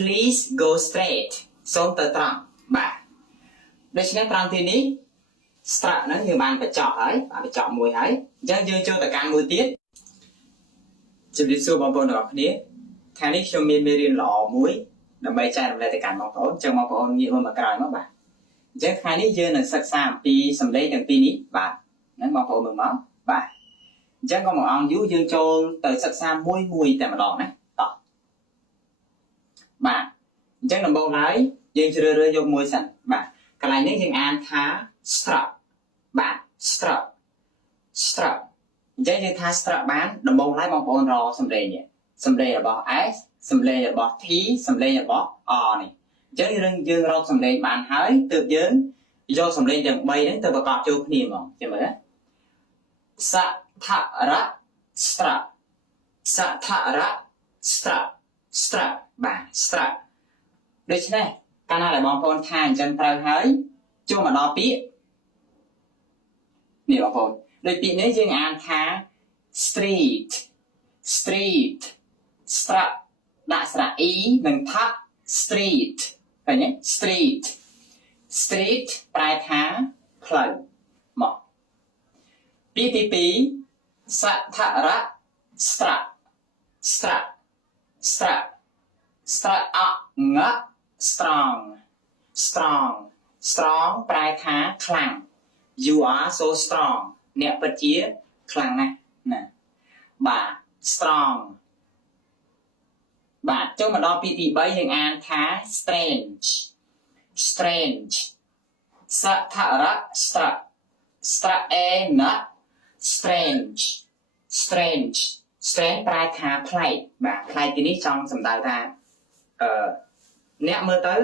please go straight សូមទៅត្រង់បាទដូច្នេះត្រង់ទីនេះស្រៈហ្នឹងយើងបានបញ្ចប់ហើយបានបញ្ចប់មួយហើយអញ្ចឹងយើងចូលទៅកាន់មួយទៀតជម្រាបសួរបងប្អូនទាំងអស់គ្នាថ្ងៃនេះខ្ញុំមានមេរៀនល្អមួយដើម្បីចែករំលែកទៅកាន់បងប្អូនអញ្ចឹងបងប្អូនងាកមកក្រោយមកបាទអញ្ចឹងថ្ងៃនេះយើងនឹងសិក្សាអំពីសម្លេងទាំងពីរនេះបាទហ្នឹងបងប្អូនមើលមកបាទអញ្ចឹងក៏មកអង្គយូរយើងចូលទៅសិក្សាមួយតែម្ដងណាតោះបាទអញ្ចឹងដំបូងហើយយើងជ្រើសរើសយកមួយសិនបាទកន្លែងនេះយើងអានថា struck បាទ struck អញ្ចឹងយើងថា struck បានដំបូងហើយបងប្អូនរកសម្លេងនេះសម្លេងរបស់ S សម្លេងរបស់ T សម្លេងរបស់ R នេះអញ្ចឹងយើងរកសម្លេងបានហើយទើបយើងយកសម្លេងទាំង3ហ្នឹងទៅប្រកបចូលគ្នាហ្មងចាំមើលណាសថរៈ struck សថរៈ struck បាទ struck ដូច្នេះកាលណាដែលបងប្អូនថាអញ្ចឹងត្រូវហើយចូលមកដល់ពាក្យនេះបងប្អូនដោយពាក្យនេះយើងអានថា street struck ដាក់ស្រៈ e និងថា street ឃើញទេ street ប្រែថាផ្លូវមកពាក្យទី2សថរៈ struck អង strong ប្រែថាខ្លាំង you are so strong អ្នកពិតជាខ្លាំងណាស់ណាបាទ strong បាទចូលមកដល់ពាក្យទី3យើងអានថា strange សថរៈ struck អេណា strange ប្រែថាប្លែកបាទប្លែកទីនេះចង់សំដៅថាអ្នកមើលទៅ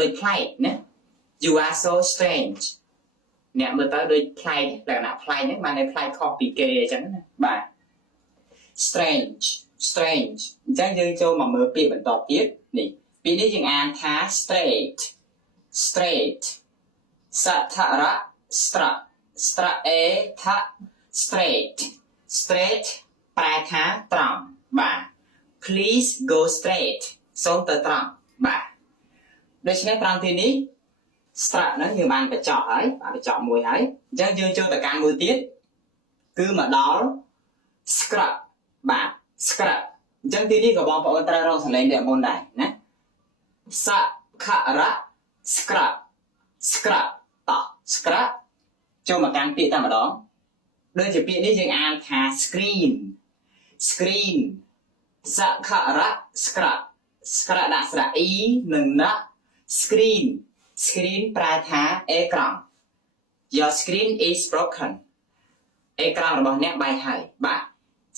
ដូចប្លែកណា you are so strange អ្នកមើលទៅដូចប្លែកលក្ខណៈប្លែកហ្នឹងបានតែប្លែកខុសពីគេអញ្ចឹងណាបាទ strange អញ្ចឹងយើងចូលមកមើលពាក្យបន្តទៀតនេះពាក្យនេះយើងអានថា straight សថរៈ struck អេថា straight ប្រែថាត្រង់បាទ please go straight សូមទៅត្រង់បាទដូច្នេះត្រង់ទីនេះស្រៈហ្នឹងយើងបានបញ្ចប់ហើយបានបញ្ចប់មួយហើយអញ្ចឹងយើងចូលទៅកាន់មួយទៀតគឺមកដល់ scrap បាទ scrap អញ្ចឹងទីនេះក៏បងប្អូនត្រូវរកសលេងដូចមុនដែរណាសខរៈ scrap តោះ scrap ចូលមកកាន់ពាក្យតែម្ដងដូចជាពាក្យនេះយើងអានថា screen សខរៈ scrap ដាក់ស្រៈ e និងណា screen ប្រែថាអេក្រង់ Your screen is broken អេក្រង់របស់អ្នកបែកហើយបាទ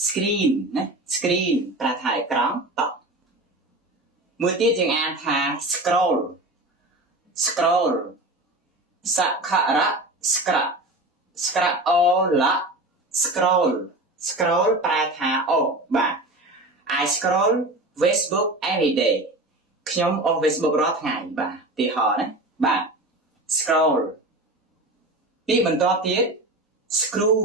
screen ណា screen ប្រែថាអេក្រង់តោះមួយទៀតយើងអានថា scroll សខរៈ scrap អូឡា scroll ប្រែថាអូបាទ I scroll Facebook every day ខ្ញុំអស់ Facebook រាល់ថ្ងៃបាទទីហោណាបាទ scroll ពាក្យបន្តទៀត screw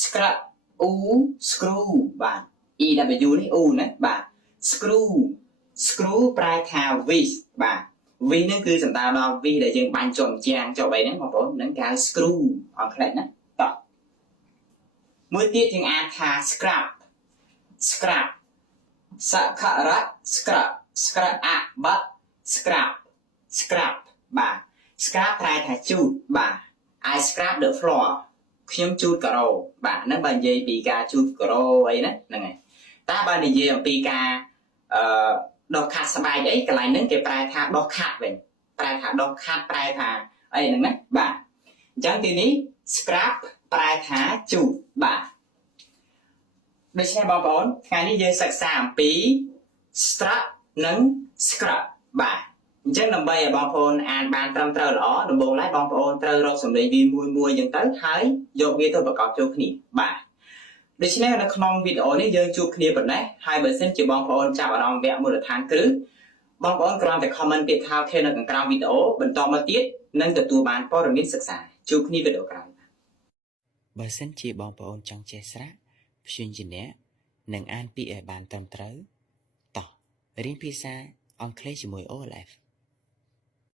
scrap screw បាទ EW នេះ U ណាបាទ screw ប្រែថា wish បាទ wish នេះគឺសំដៅដល់ wish ដែលយើងបាញ់ចុះជាងចុះអីហ្នឹងបងប្អូនហ្នឹងគេហៅ screw អង់គ្លេសណាតោះមួយទៀតយើងអានថា scrap សខរៈ scrap អប scrap បាទ scrap ប្រែថាជូតបាទ I scrap the floor ខ្ញុំជូតការ៉ូបាទហ្នឹងបើនិយាយពីការជូតការ៉ូអីណាហ្នឹងហើយតែបើនិយាយអំពីការដុសខាត់ស្បែកអីកន្លែងហ្នឹងគេប្រែថាដុសខាត់វិញប្រែថាដុសខាត់ប្រែថាអីហ្នឹងណាបាទអញ្ចឹងទីនេះ scrap ប្រែថាជូតបាទដូច្នេះបងប្អូនថ្ងៃនេះយើងសិក្សាអំពី struck និង scrap បាទអញ្ចឹងដើម្បីឲ្យបងប្អូនអានបានត្រឹមត្រូវល្អដំបូងឡើយបងប្អូនត្រូវរកសម្លេងវាមួយអញ្ចឹងទៅហើយយកវាទៅប្រកបចូលគ្នាបាទដូច្នេះនៅក្នុងវីដេអូនេះយើងជួបគ្នាប៉ុណ្ណេះហើយបើសិនជាបងប្អូនចាប់អារម្មណ៍វគ្គមូលដ្ឋានគ្រឹះបងប្អូនគ្រាន់តែ comment ពាក្យថា OK នៅខាងក្រោមវីដេអូបន្តមកទៀតនឹងទទួលបានព័ត៌មានសិក្សាជួបគ្នាវីដេអូក្រោយបើសិនជាបងប្អូនចង់ចេះស្រៈព្យញ្ជនៈនិងអានពាក្យឲ្យបានត្រឹមត្រូវតោះ រៀនភាសាអង់គ្លេសជាមួយ OLF